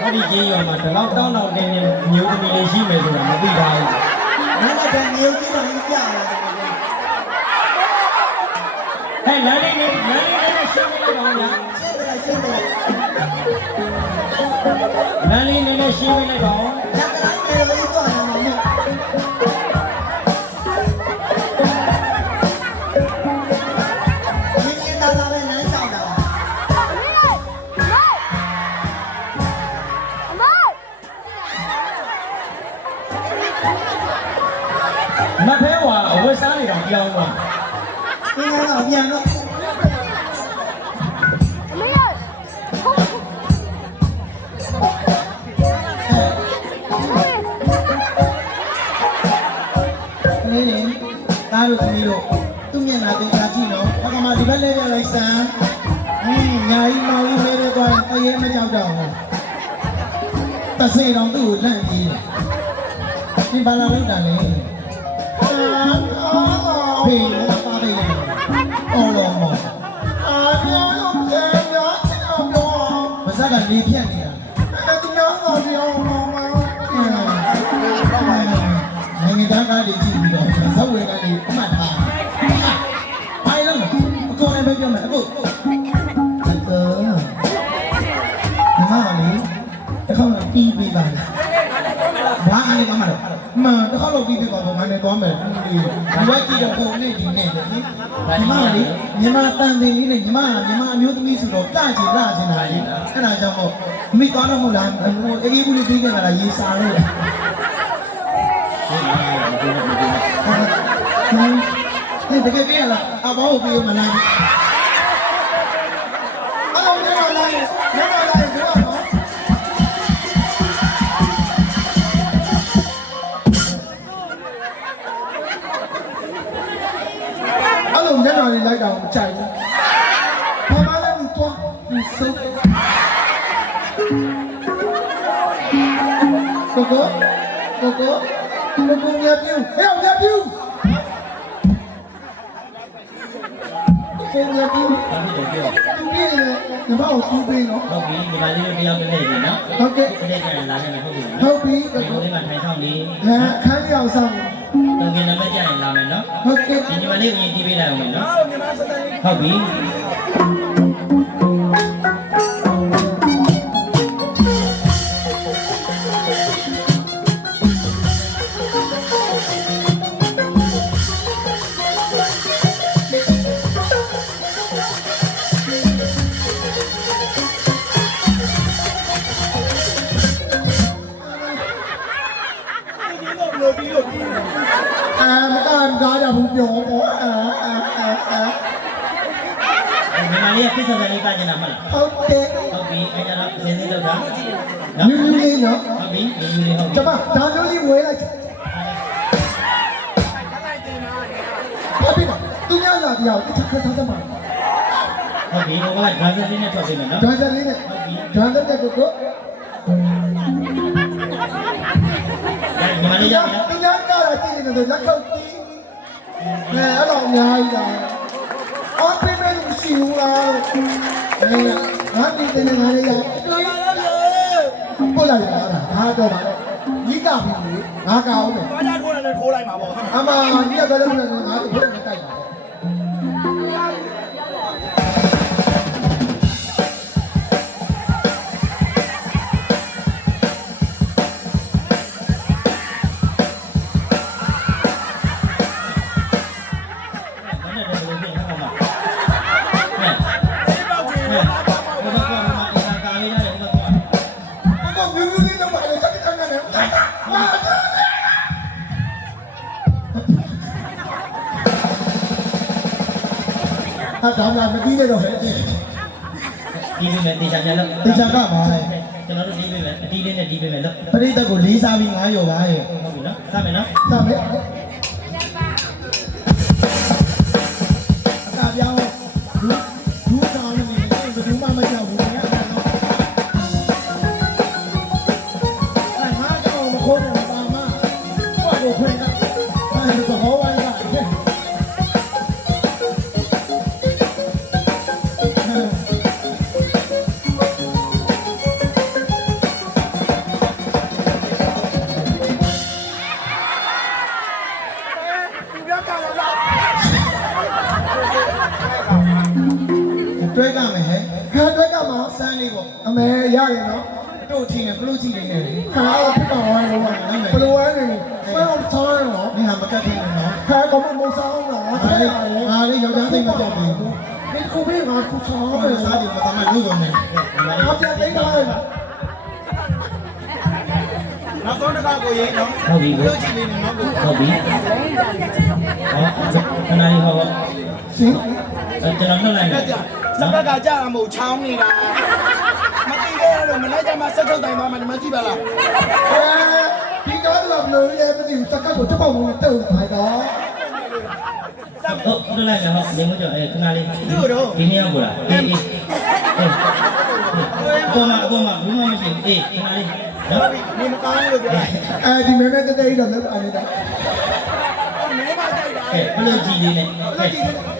ဟောဒီကြီးရွာမှာဒီလောက်တောင်းတောင်းတင်းတင်းမျိုးသမီးလေးရှိမယ်ဆိုတာမသိပါဘူးနားလည်းကငြိုကြည့်တော့ကြီးပြလာတယ်ဟဲ့လမ်းလေးလေးလမ်းလေးလေးနဲ့ရှင်းပြလိုက်ပါဦးဗျာရှင်းတယ်ရှင်းတယ်လမ်းလေးလေးနဲ့ရှင်းပြလိုက်ပါဦးညကလေးလေး တ်စားနေတော့ကြောင်းပါမင်းကတော့ပြန်တော့မင်းရင်သားတို့သမီးတို့သူ့မျက်နှာတင်ထားကြည့်နော်ဘာကမှဒီဘက်လဲပြလိုက်စမ်းဟင်းညာကြီးမောင်ကြီးလေးပဲသွားရင်အရေးမကြောက်တော့ဘူးတဆေတော်သူ့ကိုလန့်ကြီးတယ်ဒီဘာလာလောက်တာလဲ ဖေးလို့ပါပဲလေအော်လောမောအာပြောလို့ကျေပြောချင်တော့ပြောပါစကနေဖြတ်နေ ပြီးပြီးပါတော့ငါနဲ့သွားမယ်ဒီဝက်ကြည့်တော့ပုံနဲ့ဒီနဲ့လေဒီမှာလေမြန်မာတန်တင်လေးနဲ့ညီမကညီမအမျိုးသမီးဆိုတော့ကြကြလာချင်တာလေအဲ့ဒါကြောင့်မို့မိသွားတော့မဟုတ်လားဟိုအေးဘူးလေးပြီးခဲ့တာလားရေးစားလို့ဟဲ့တကယ်ပြရလားအဘောကိုပြေးမလား အဲ့လိုမျက်နှာလေးလိုက်တာကိုမကြိုက်ဘူးဘာမှလည်းမသွားဘူးစိုးကိုကိုကိုကိုကိုကိုမြတ်ပြူဟဲ့မြတ်ပြူကိုမြတ်ပြူဘာဖြစ်တယ်ပြောသူပြည့်တယ်ဒီဘောက်သူ့ပေးနော်ဟုတ်ပြီဒီမလေးတယောက် တည်းနေနော်ဟုတ်ကဲ့ဒီနေ့ကျရင်လာခဲ့မယ်ဟုတ်ပြီဟုနော်တ်ပြီဒီလိုလေးမှထိုင်ဆောင်လေးဟမ်ခန်းပြောင်ဆောင်တကယ်နံပါတ်ကျရင်လာမယ်နော်ဟုတ်ကဲ့ဒီညီမလေးကိုရင်တီးပေးလိုက်အောင်မယ်နော်ဟုတ်ပြီ ဟုတ်ကဲ့ဟုတ်ပြီအဲကြတော့အစင်းစင်းလောက်တာမြူးမြူးလေးနော်ဟုတ်ပြီမြူးမြူးလေးဟုတ်ပြီကျမဒါမျိုးကြီးဝဲလိုက်ဘာဖြစ်လဲသူများလာတရားကိုတစ်ခါခါသမားဟုတ်ပြီဟိုကဒန်ဆာလေးနဲ့ထွက်ပေးမယ်နော်ဒွန်စလေးနဲ့ဟုတ်ပြီဒွန်စတဲ့ကိုကိုညီမလေးရပြီနော်သူများကားတာကြည့်နေတယ်လက်ခုပ်တီးအဲအဲ့တော့အများကြီးတာအော်ပြင်းပြင်းမရှိဘူးလားအဲ ငါဒီတင်နေငါလေးရတွေ့ပို့လိုက်တာဒါတော့ပါတော့ကြီးကပြီလေငါကောင်းတယ်ဘာသာထိုးတယ်ထိုးလိုက်မှာပေါ့အမကြီးကလည်းငါ့ကိုဘယ်နဲ့တိုက်တာ ချာကြလို့တေချာကပါလေကျွန်တော်တို့ဒီလိုနဲ့အတီးလေးနဲ့ဒီလိုနဲ့လို့ပရိသတ်ကိုလေးစားပြီးငါရောပါရဲ့ဟုတ်ပြီနော်စမယ်နော်စမယ်အကာပြောင်းဘူးဘူးဆောင်နေတယ်ဘယ်သူမှမကြောက်ဘူးခင်ဗျာအဲငါကြောက်မခိုးတယ်ပါမဘာကိုခွင့်တာအဲဒီကဟောဝိုင်းကရင် ဟုတ်ပြီကိုတို့ကြည့်နေနော်ကိုဟုတ်ပြီဟောခဏလေးဟောပေါ့ရှင်ကျွန်တော်နှုတ်လိုက်မယ်စက်ကကကြာမှာမဟုတ်ချောင်းနေတာမသိခဲ့ရတော့မနေ့ကမှဆက်ထုတ်တိုင်သွားမှဒီမှာကြည့်ပါလားအဲဒီတော့တော့ဘလို့လဲမသိဘူးစကတ်ကိုတက်ပေါက်လို့တုံထိုင်တော့ဟုတ်နှုတ်လိုက်မယ်ဟောဒီမကျော်အဲခဏလေးဒီနေ့ရောက်လာအေးအေးအေးအပေါ်မှာအပေါ်မှာဘူးမရှိဘူးအေးခဏလေး နော်နေမကောင်းလို့ပြောတာအဲဒီမဲမဲတဲ့တဲ့တော့လောက်အားနေတာမင်းမကြိုက်တာကဲဘလို့ကြည်လေးနဲ့ကဲကဲ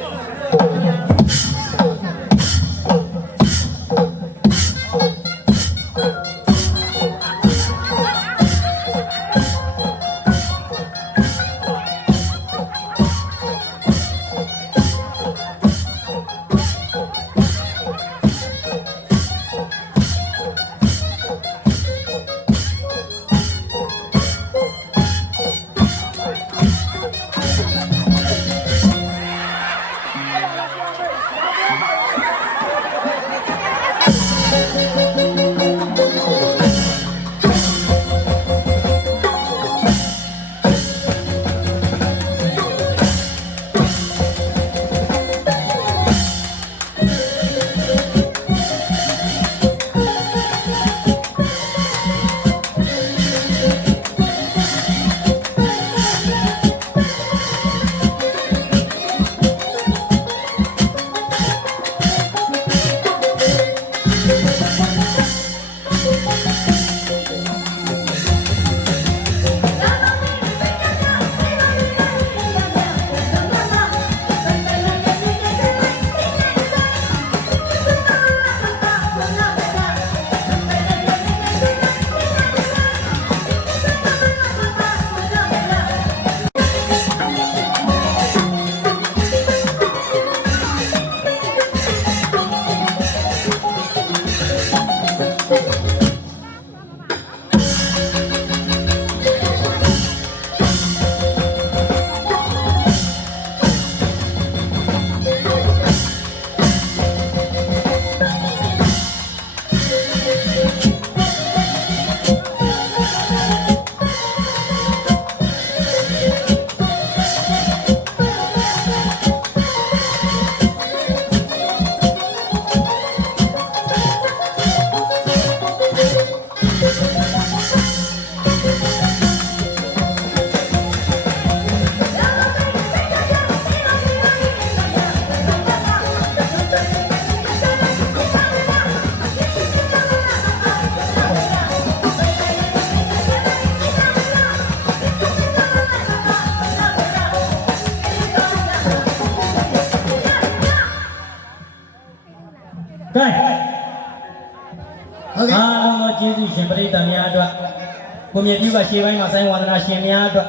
ကိုမြတ်ပြုကရှေးပိုင်းမှာဆိုင်ဝါဒနာရှင်များအတွက်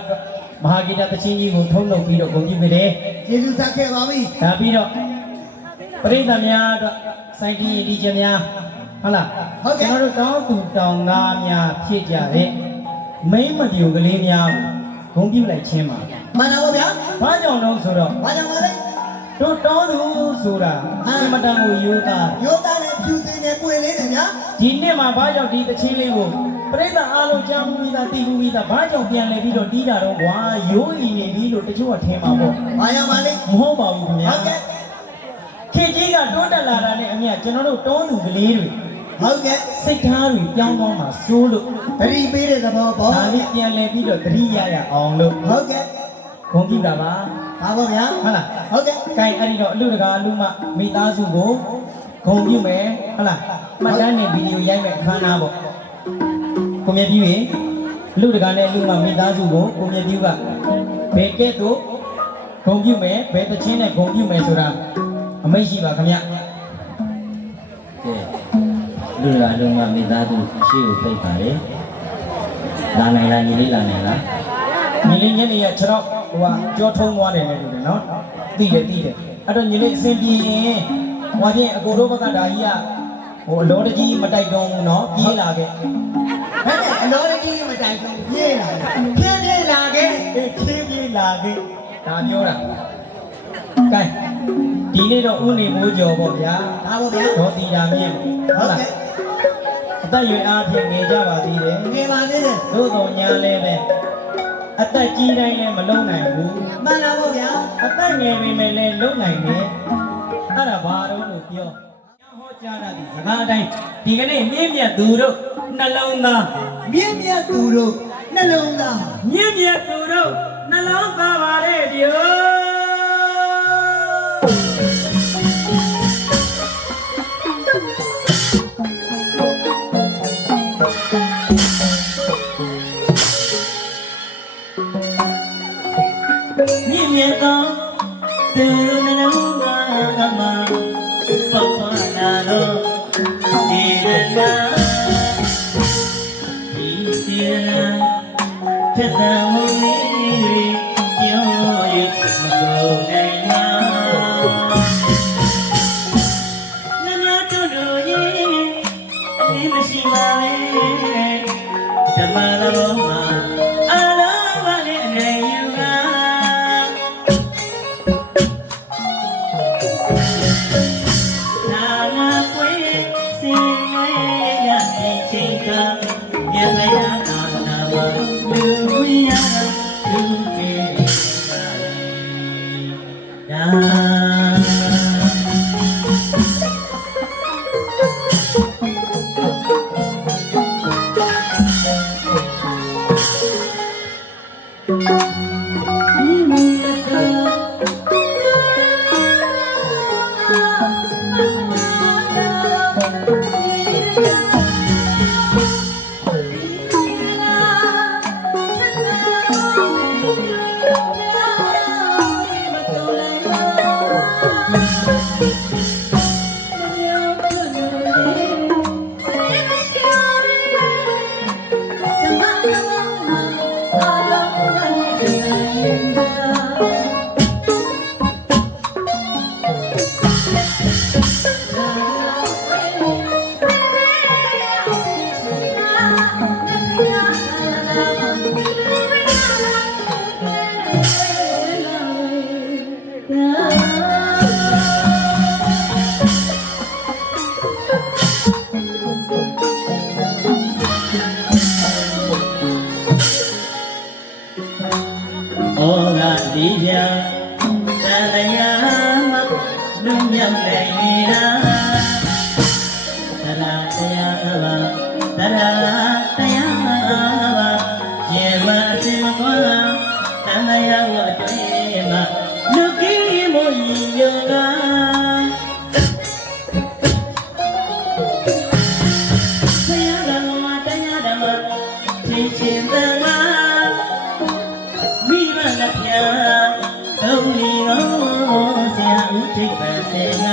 မဟာဂီတသချင်းကြီးကိုထုံးလုပ်ပြီးတော့ဂုဏ်ပြုပေးတယ်ကျေးဇူးဆက်ခဲ့ပါပြီ။ဒါပြီးတော့ပရိသတ်များအတွက်စိုင်းတီးဒီချက်များဟုတ်လားကျွန်တော်တို့တောင်းသူတောင်းသားများဖြစ်ကြတဲ့မိမ့်မပြူကလေးများကိုဂုဏ်ပြုလိုက်ခြင်းပါမှန်ပါဗျာ။ဘာကြောင့်လဲဆိုတော့ဘာကြောင့်လဲတို့တောင်းသူဆိုတာအမတန်ကိုယူတာရိုးသားနဲ့ဖြူစင်နဲ့ပွေလေးတယ်ဗျာဒီနှစ်မှာဘာကြောင့်ဒီသချင်းလေးကို ပရိသတ်အားလုံးကြားမှုမိသားတည်မှုမိသားဘာကြောင့်ပြန်လဲပြီးတော့တီးတာတော့ကွာရိုးအီနေပြီလို့တချို့ကထင်ပါပေါ့ဘာကြောင့်ပါလဲမဟုတ်ပါဘူးခင်ဗျာဟုတ်ကဲ့ခေတ်ကြီးကတိုးတက်လာတာနဲ့အမြတ်ကျွန်တော်တို့တောသူကလေးတွေဟုတ်ကဲ့စိတ်ထားတွေပြောင်းသွားမှာစိုးလို့တတိပေးတဲ့သဘောပေါ့ဒါလေးပြန်လဲပြီးတော့သတိရရအောင်လို့ဟုတ်ကဲ့ဂုဏ်ပြုတာပါပါပါဗျာဟုတ်လားဟုတ်ကဲ့ကဲအဲ့ဒီတော့အလူတကာအလူမမိသားစုကိုဂုဏ်ပြုမယ်ဟုတ်လားမှတ်တမ်းနဲ့ဗီဒီယိုရိုက်မယ်အခမ်းအနားပေါ့ ကိုမြတ်ကြီးရင်အလူတကာနဲ့အလူမမိသားစုကိုကိုမြတ်ကြီးကဘယ်ကဲ့သို့ဂုဏ်ပြုမယ်ဘယ်တခြင်းနဲ့ဂုဏ်ပြုမယ်ဆိုတာအမိတ်ရှိပါခင်ဗျကဲလူလာလူမမိသားစုရှိကိုဖိတ်ပါလေလာနိုင်လားညီလေးလာနိုင်လားညီလေးညနေရခြေတော့ဟိုကကြောထုံးသွားတယ်လေလို့နော်သိတယ်သိတယ်အဲ့တော့ညီလေးအစဉ်ပြေရင်ဟွာချင်းအကိုတို့ဘက်ကဒါကြီးကဟိုအလောတကြီးမတိုက်တော့ဘူးနော်ပြေးလာခဲ့ ဟဲ့အလောကြီးမတိုင်ဘူးပြေးလာပြေးပြေးလာခဲ့အေးပြေးပြေးလာခဲ့ဒါပြောတာကဲဒီနေ့တော့ဥနေမိုးကြော်ပေါ့ဗျာဒါပေါ့ဗျာဒေါ်တီတာမြင့်ဟုတ်လားအသက်ရွယ်အားဖြင့်နေကြပါသေးတယ်နေပါသေးတယ်သို့တော်ညာလဲပဲအသက်ကြီးတိုင်းလည်းမလုံနိုင်ဘူးမှန်လားပေါ့ဗျာအသက်ငယ်ပေမဲ့လည်းလုံနိုင်တယ်အဲ့ဒါဘာတော့လို့ပြောဟောကြားတာဒီစကားအတိုင်းဒီကနေ့မြင့်မြတ်သူတို့ နှလုံးသားမြင့်မြတ်သူတို့နှလုံးသားမြင့်မြတ်သူတို့နှလုံးသားပါလေဒီဟိုမြင့်မြတ်သောသူတို့နှလုံးသားကမှပေါက်ပါလာတော့ဒီရနာ ထက်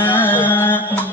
န်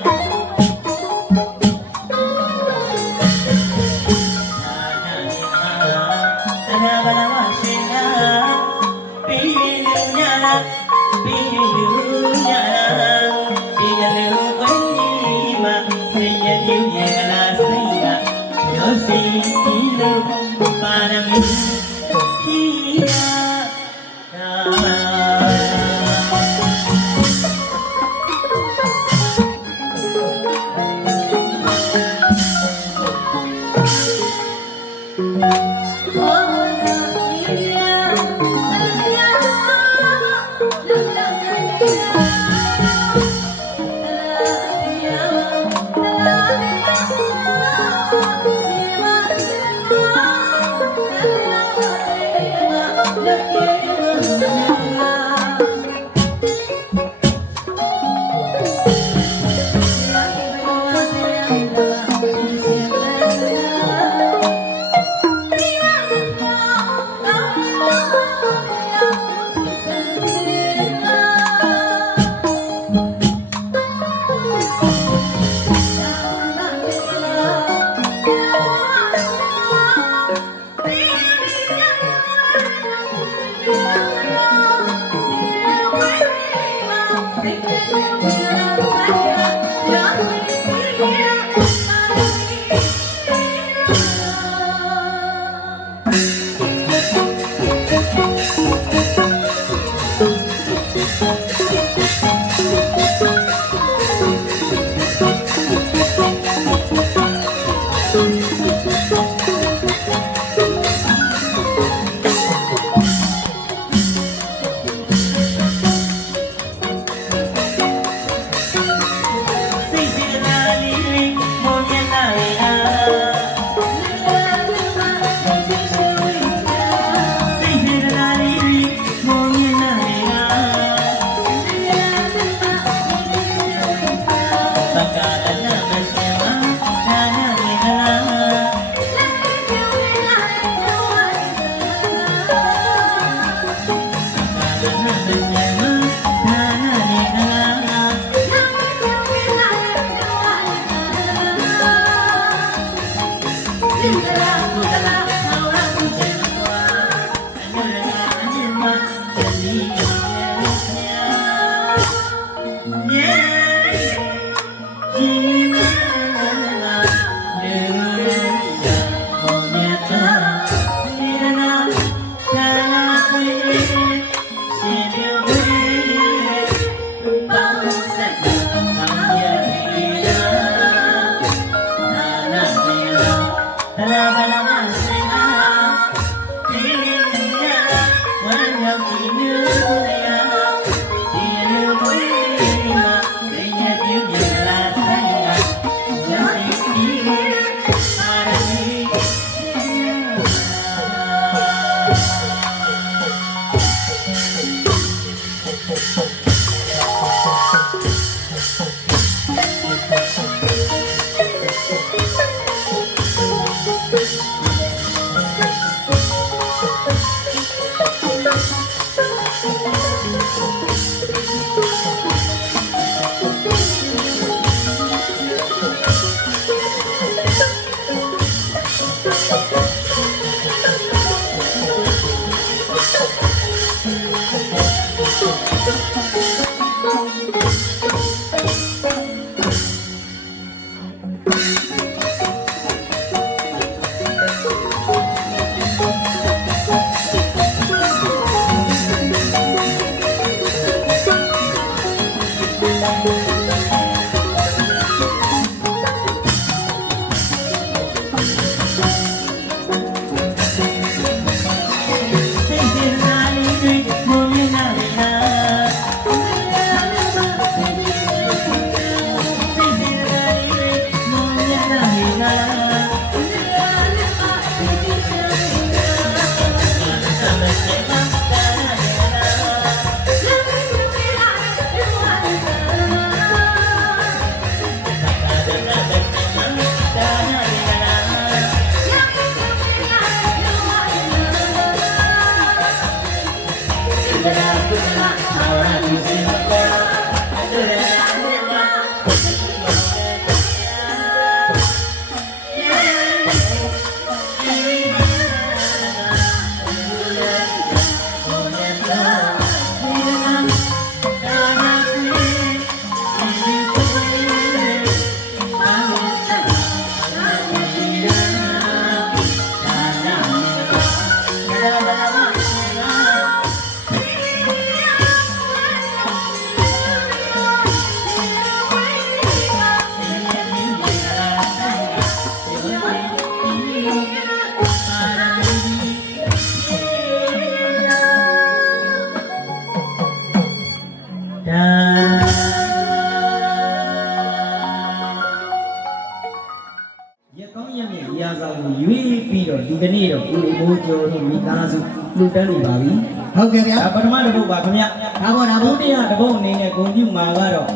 တော့ဒီကနေ့တော့ကိုလေးမိုးကျော်တို့မိသားစုလူတန်းနေပါပြီဟုတ်ကဲ့ဗျာဒါပထမတစ်ပုဒ်ပါခင်ဗျဒါပေါ့ဒါဒုပေါ့တိယတစ်ပုဒ်အနေနဲ့ဂုံပြုမှာကတော့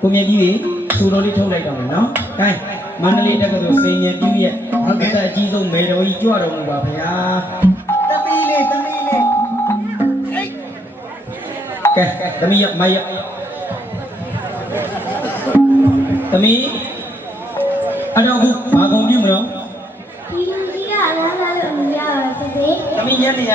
ကိုမြတ်ကြီးရေစူတော်လေးထုတ်လိုက်တော့မယ်နော်။အဲမန္တလေးတက္ကသိုလ်စိန်ရပြူရဲ့ဟုတ်ကဲ့အကြီးဆုံးမေတော်ကြီးကြွတော်မူပါဗျာတမီးလေးတမီးလေး။ကဲသမီးရမရသမီးအတော့ခုဘာဂုံပြုမလို့ ဒီလူကြီးကလမ်းလာလို့မရပါဘူးသေ သ မီးညနေရ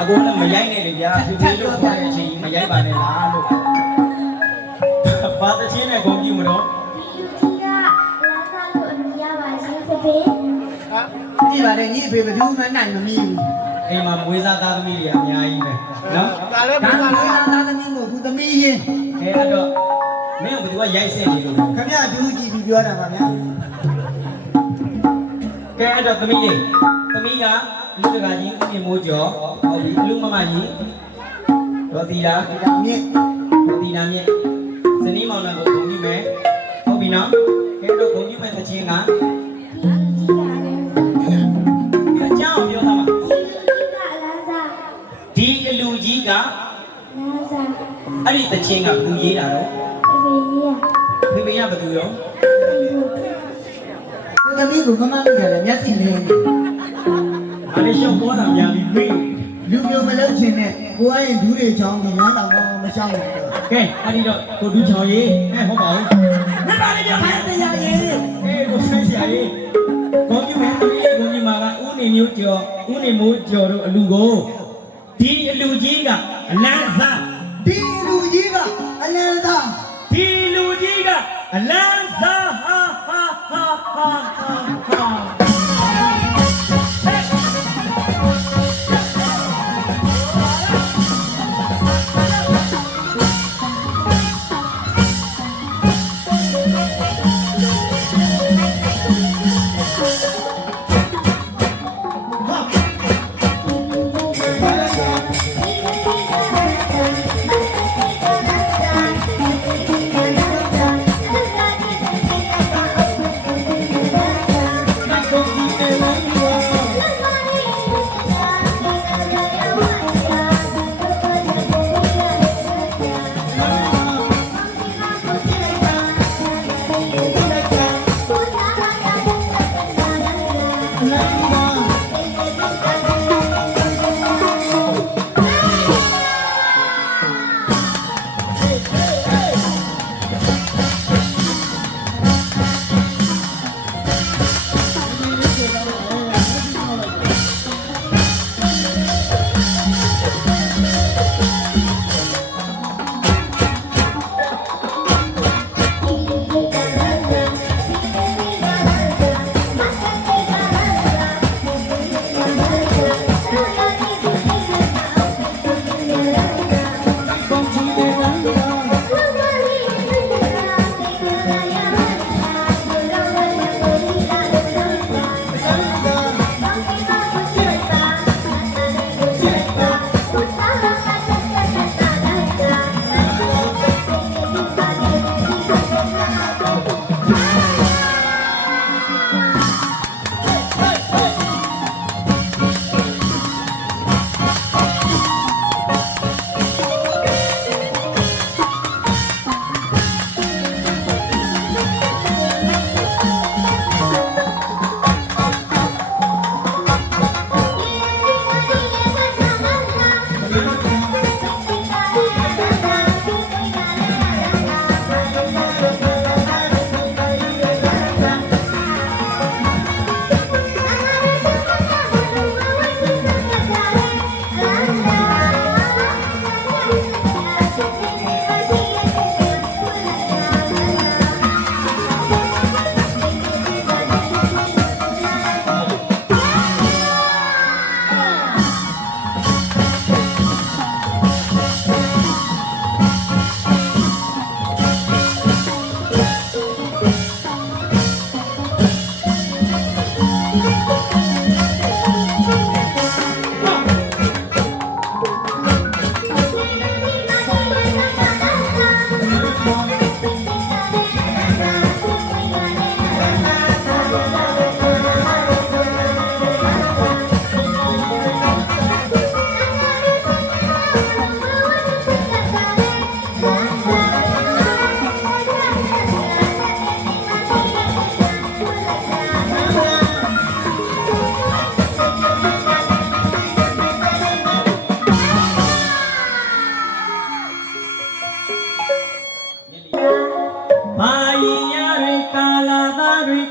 အကူလည်းမရိုက်နဲ့လေဗျာဖြူဖြူလို့ခေါ်တဲ့အချိန်ကြီးမရိုက်ပါနဲ့လားလို့ဘာတချင်းနဲ့ဂုံပြုမလို့ဒီလူဖေဒီပါတယ်ညီအဖေဘယ်သူမှနိုင်မမီးဘူးအိမ်မှာမွေးစားသားသမီးတွေအများကြီးပဲနော်ဒါလည်းဘုရားလည်းသာသမီမို့သူသမီးရင်အဲအဲ့တော့မင်းကဘယ်သူကရိုက်စင်နေလို့လဲခမရဒူးကြည့်ပြီးပြောတာပါဗျာ ကဲအဲ့တော့သမီးလေးသမီးကလူတကာကြီးဦးနေမိုးကျော်ဟုတ်ပြီအလူမမကြီးဒေါ်သီလာဒါမြင့်ဒေါ်သီလာမြင့်ဇနီးမောင်နှံကိုဂုဏ်ပြုမယ်ဟုတ်ပြီနော်ကဲတော့ဂုဏ်ပြုမဲ့သချင်းကအကြောင်းပြောသားမှာဒီကလာစားဒီအလူကြီးကလာစားအဲ့ဒီသချင်းကဘူးရေးတာတော့ဖေဖေရဖေဖေကဘယ်သူရော သူသမီးကိုမမမိတယ်မျက်စိလင်းအားလေးရှောက်ပေါ်တာများပြီးပြေးလူမျိုးမလုပ်ချင်နဲ့ကိုယ်ရင်ဒူးတွေချောင်းပြီးရမ်းတော့မရှောင်းဘူးကဲအဲ့ဒီတော့ကိုဒူးချောင်ရေးအဲဟုတ်ပါဘူးမပါလေကြောင့်တရားရေးအေးကိုဆိုင်ဆရာကြီးဂုဏ်ပြုမယ်သမီးလေးဂုဏ်ပြုမှာကဦးနေမျိုးကျော်ဦးနေမိုးကျော်တို့အလူကိုဒီအလူကြီးကအလန်းစားဒီလူကြီးကအလန်းသားဒီလူကြီးကအလန်း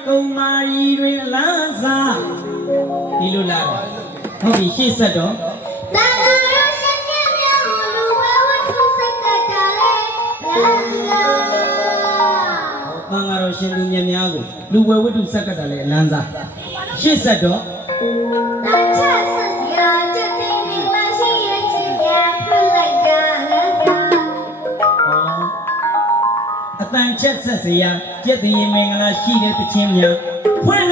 ကုံမာရီတွင်လမ်းစာဒီလိုလာတာဟုတ်ပြီရှေ့ဆက်တော့သာသာရောရှင်မြတ်မြတ်ဟောလူဝဝထုစက်တတာလေလာလာသံဃာတော်ရှင်သူမြတ်များကိုလူဝဝထုစက်ကတာလေအလန်းစားရှေ့ဆက်တော့ ချက်ဆက်စရာကျက်တည်မင်္ဂလာရှိတဲ့တခြင်းများဖွင့်